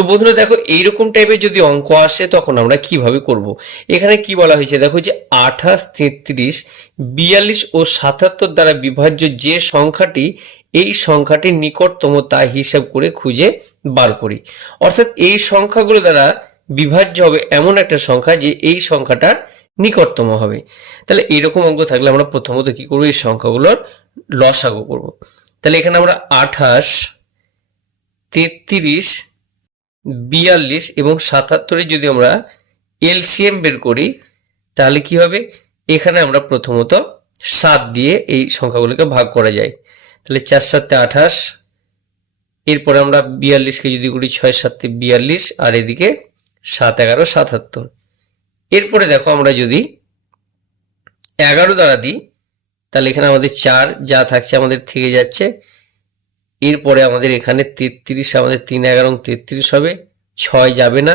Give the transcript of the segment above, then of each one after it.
তো বন্ধুরা দেখো, এইরকম টাইপের যদি অঙ্ক আসে, তখন আমরা কীভাবে করব। এখানে কি বলা হয়েছে? দেখো যে আঠাশ, তেত্রিশ, বিয়াল্লিশ ও সাতাত্তর দ্বারা বিভাজ্য যে সংখ্যাটি, এই সংখ্যাটির নিকটতম তা হিসাব করে খুঁজে বার করি। অর্থাৎ এই সংখ্যাগুলো দ্বারা বিভাজ্য হবে এমন একটা সংখ্যা যে এই সংখ্যাটার নিকটতম হবে। তাহলে এরকম অঙ্ক থাকলে আমরা প্রথমত কি করব? এই সংখ্যাগুলোর লসাগু করব। তাহলে এখানে আমরা আঠাশ, তেত্রিশ বিয়াল্লিশ এবং সাতাত্তরে যদি আমরা এলসিএম বের করি, তাহলে কি হবে? এখানে আমরা প্রথমত সাত দিয়ে এই সংখ্যাগুলোকে ভাগ করা যায়। তাহলে চার সাতে আঠাশ, এরপরে আমরা বিয়াল্লিশকে যদি করি, ছয় সাতে বিয়াল্লিশ, আর এদিকে সাত এগারো সাতাত্তর। এরপরে দেখো আমরা যদি এগারো দ্বারা দিই, তাহলে এখানে আমাদের চার যা থাকছে আমাদের থেকে যাচ্ছে এরপরে আমাদের এখানে তেত্রিশ, আমাদের তিন এগারো তেত্রিশ হবে। ছয় যাবে না,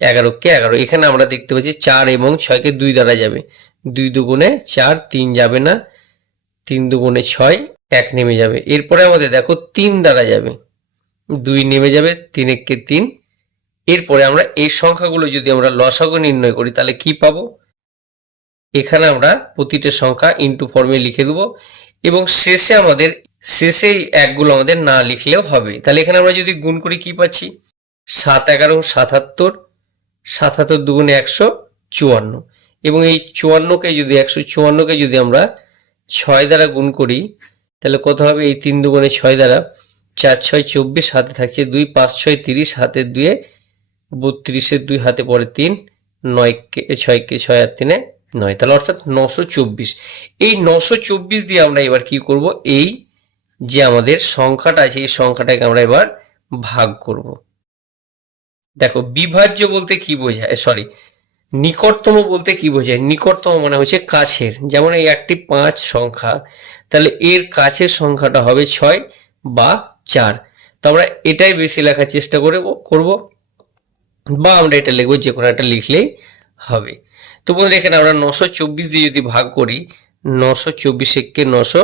এগারোকে এগারো। এখানে আমরা দেখতে পাচ্ছি চার এবং ছয়কে দুই দ্বারা যাবে। দুই দুগুণে চার, তিন যাবে না, তিন দুগুণে ছয়, এক নেমে যাবে। এরপরে আমাদের দেখো তিন দ্বারা যাবে। দুই নেমে যাবে তিন এককে তিন। এরপরে আমরা এই সংখ্যাগুলো যদি আমরা লসাগু নির্ণয় করি, তাহলে কি পাবো? এখানে আমরা প্রতিটা সংখ্যা ইনটু ফর্মে লিখে দেবো। এবং শেষে আমাদের শেষে এই একগুলো আমাদের না লিখলেও হবে। তাহলে এখানে আমরা যদি গুণ করি কি পাচ্ছি? সাত এগারো, সাতাত্তর সাতাত্তর দুগুণে একশো চুয়ান্ন। এবং এই চুয়ান্নকে যদি, একশো চুয়ান্নকে যদি আমরা ছয় দ্বারা গুণ করি, তাহলে কত হবে? এই তিন দুগুণে ছয় দ্বারা চার ছয় চব্বিশ হাতে থাকছে দুই, পাঁচ ছয় তিরিশ, হাতে দুয়ে বত্রিশের দুই, হাতে পড়ে তিন, নয়কে, ছয়কে ছয় আর তিনে নয়। তাহলে অর্থাৎ নশো চব্বিশ। এই নশো চব্বিশ দিয়ে আমরা এবার কি করব? এই যে আমাদের সংখ্যাটা আছে, এই সংখ্যাটাকে আমরা এবার ভাগ করব। দেখো, বিভাজ্য বলতে কি বোঝায়? সরি নিকটতম বলতে কি বোঝায়? নিকটতম মানে হচ্ছে কাছের। যেমন এই একটি পাঁচ সংখ্যা, তাহলে এর কাছের সংখ্যাটা হবে ছয় বা চার। তো আমরা এটাই বেশি লেখার চেষ্টা করে করব, বা আমরা এটা লিখব, যে কোনো একটা লিখলেই হবে। তো বন্ধুরা, এখানে আমরা নশো চব্বিশ দিয়ে যদি ভাগ করি, নশো চব্বিশ একে নশো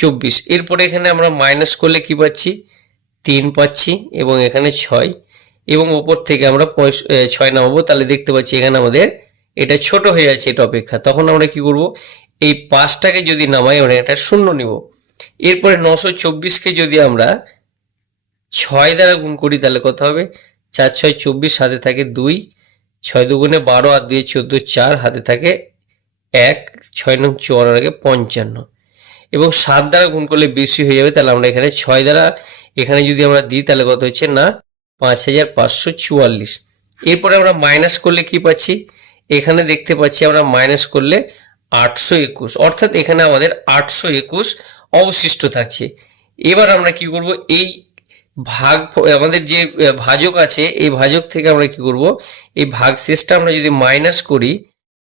চব্বিশ। এরপরে এখানে আমরা মাইনাস করলে কি পাচ্ছি? তিন পাচ্ছি এবং এখানে ছয়। এবং ওপর থেকে আমরা ছয় নামাবো। তাহলে দেখতে পাচ্ছি এখানে আমাদের এটা ছোট হয়ে যাচ্ছে এটা অপেক্ষা। তখন আমরা কি করব? এই পাঁচটাকে যদি নামাই আমরা একটা শূন্য নিব। এরপরে নশো চব্বিশকে যদি আমরা ছয় দ্বারা গুণ করি তাহলে কত হবে? চার ছয় চব্বিশ, হাতে থাকে দুই। ছয় দুগুণে বারো, আর দুই চোদ্দ চার, হাতে থাকে এক। ছয় নং চুয়ান্ন আগে পঞ্চান্ন। এবং সাত দ্বারা গুণ করলে বেশি হয়ে যাবে, তাহলে আমরা এখানে ছয় দ্বারা, এখানে যদি আমরা দিই, তাহলে কত হচ্ছে না? পাঁচ হাজার পাঁচশো চুয়াল্লিশ। এরপরে আমরা মাইনাস করলে কি পাচ্ছি? এখানে দেখতে পাচ্ছি আমরা মাইনাস করলে আটশো একুশ। অর্থাৎ এখানে আমাদের আটশো একুশ অবশিষ্ট থাকছে। এবার আমরা কি করব? এই ভাগ, আমাদের যে ভাজক আছে, এই ভাজক থেকে আমরা কি করব? এই ভাগ শেষটা আমরা যদি মাইনাস করি,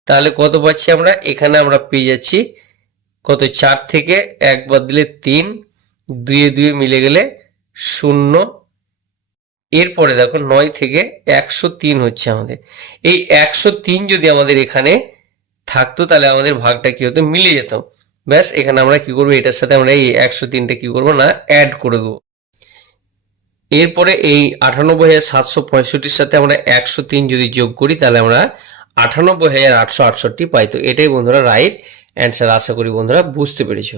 তাহলে কত পাচ্ছি আমরা? এখানে আমরা পেয়ে যাচ্ছি কত চার থেকে একবার দিলে তিন, দুয়ে দুয়ে মিলে গেলে শূন্য। এরপরে দেখো নয় থেকে একশো তিন হচ্ছে আমাদের। এই একশো তিন যদি আমাদের এখানে থাকতো, তাহলে আমাদের ভাগটা কি হতো? মিলে যেত। ব্যাস, এখানে আমরা কি করব? এটার সাথে আমরা এই একশো তিনটা কি করব না অ্যাড করে দেবো। এরপরে এই আটানব্বই হাজার সাতশো পঁয়ষট্টির সাথে আমরা একশো তিন যদি যোগ করি, তাহলে আমরা আটানব্বই হাজার আটশো আটষট্টি পাই। তো এটাই বন্ধুরা রাইট অ্যান্সার আশা করি বন্ধুরা বুঝতে পেরেছ।